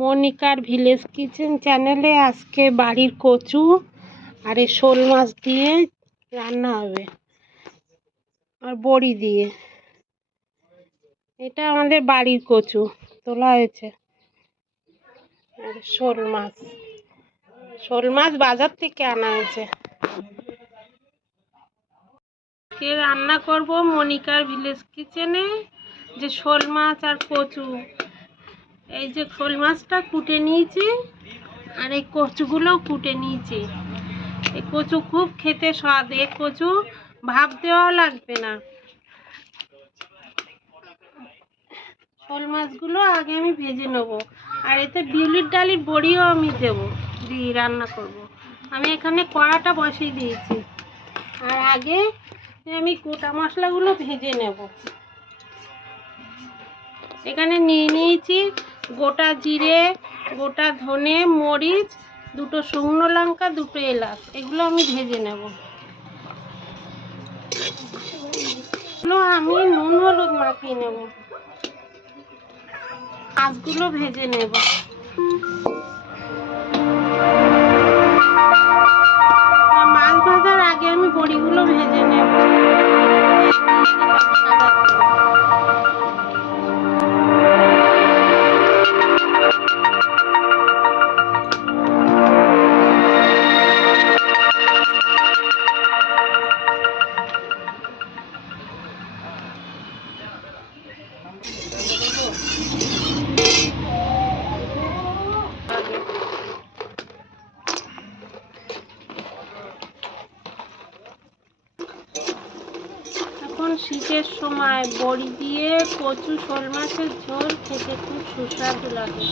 মনিকার village kitchen চ্যানেলে আজকে বাড়ির কচু আর এই শোল মাছ দিয়ে রান্না হবে আর বড়ি দিয়ে। এটা আমাদের বাড়ির কচু তোলা হয়েছে। আর শোল মাছ বাজার থেকে আনা হয়েছে। রান্না করব মনিকার ভিলেজ কিচেনে যে শোল মাছ আর কচু। এই যে শোল মাছটা কুটে নিয়েছি আর এই কচুগুলোও কুটে নিয়েছি। এই কচু খুব খেতে স্বাদ। এই কচু ভাপ দেওয়া লাগবে না। শোল মাছগুলো আগে আমি ভেজে নেব আর এতে বিউলির ডালের বড়িও আমি দিয়ে রান্না করব। আমি এখানে কড়াটা বসিয়ে দিয়েছি আর আগে আমি গোটা মশলাগুলো ভেজে নেব। এখানে নিয়ে নিয়েছি গোটা জিরে, গোটা ধনে, মরিচ, দুটো শুকনো লঙ্কা, দুটো এলাচ। এগুলো আমি ভেজে নেব। আমি নুন হলুদ মাখিয়ে নেব। মাছগুলো ভেজে নেব। মাছ ভাজার আগে আমি বড়িগুলো ভেজে নেব। এখন শীতের সময় বড়ি দিয়ে কচু শোল মাছের ঝোল খেতে খুব সুস্বাদু লাগে।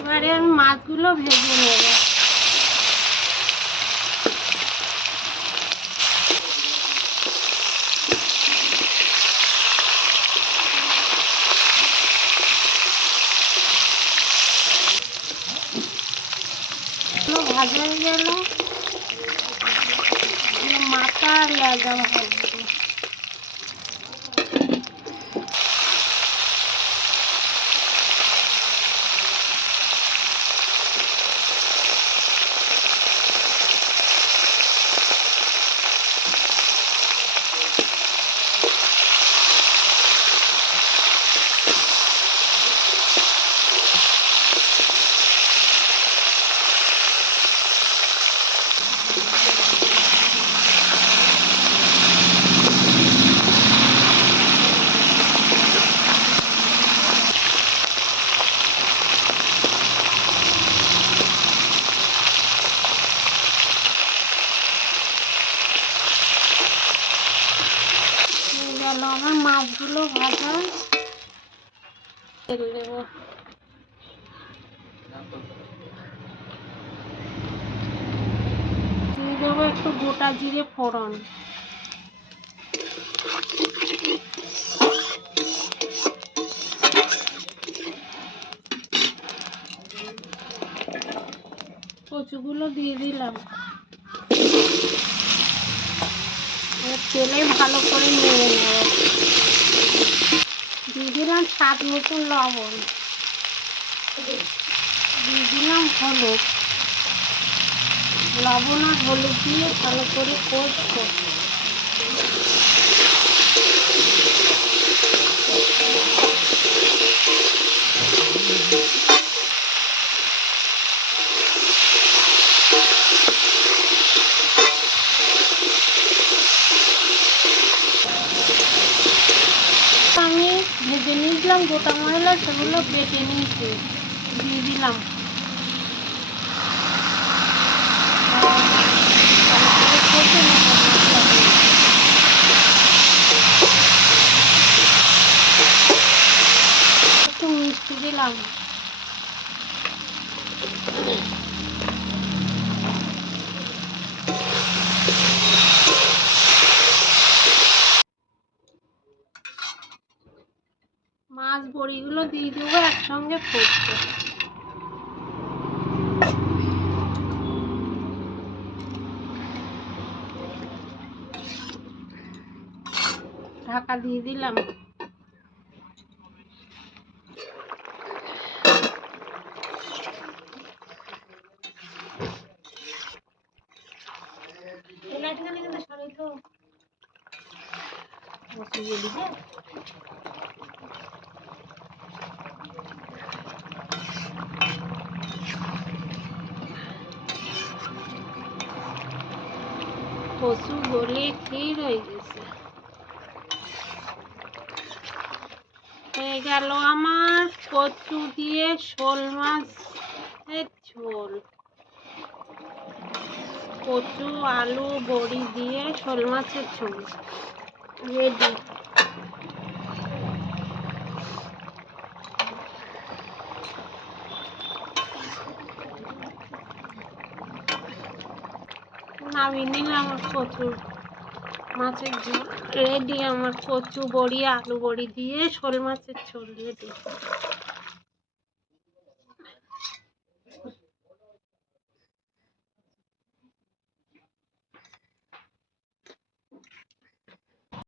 এবারে আমি মাছগুলো ভেজে নেব। ভাজা হয়ে গেল, মাথা আর লেজা ভাজবো। আমার মাছগুলো ভাজা তেল দেব। দিয়ে দেবো একটু গোটা জিরে ফোড়ন। কচুগুলো দিয়ে দিলাম। তেলে ভালো করে নেড়ে নেব। দিয়ে দিলাম স্বাদ মতন লবণ, দিয়ে দিলাম হলুদ। লবণ আর হলুদ দিয়ে ভালো করে কষবো। আমি ভেজে নিয়েছিলাম গোটা মশলা, সেগুলো বেটে নিয়েছি, দিয়ে দিলাম। একটু মিষ্টি দিলাম। মাছ বড়িগুলো দিয়ে দেবো একসঙ্গে ফুটতে। ঢাকা দিয়ে দিলাম। কচু গলে ক্ষীর হয়ে গেছে। হয়ে গেল আমার কচু দিয়ে শোল মাছের ঝোল। কচু আলু বড়ি দিয়ে শোল মাছের ঝোল রেডি। নামিয়ে নিলাম আমার কচু মাছের ঝোল রেডি। আমার কচু বড়ি আলু বড়ি দিয়ে শোল মাছের ঝোল রেডি।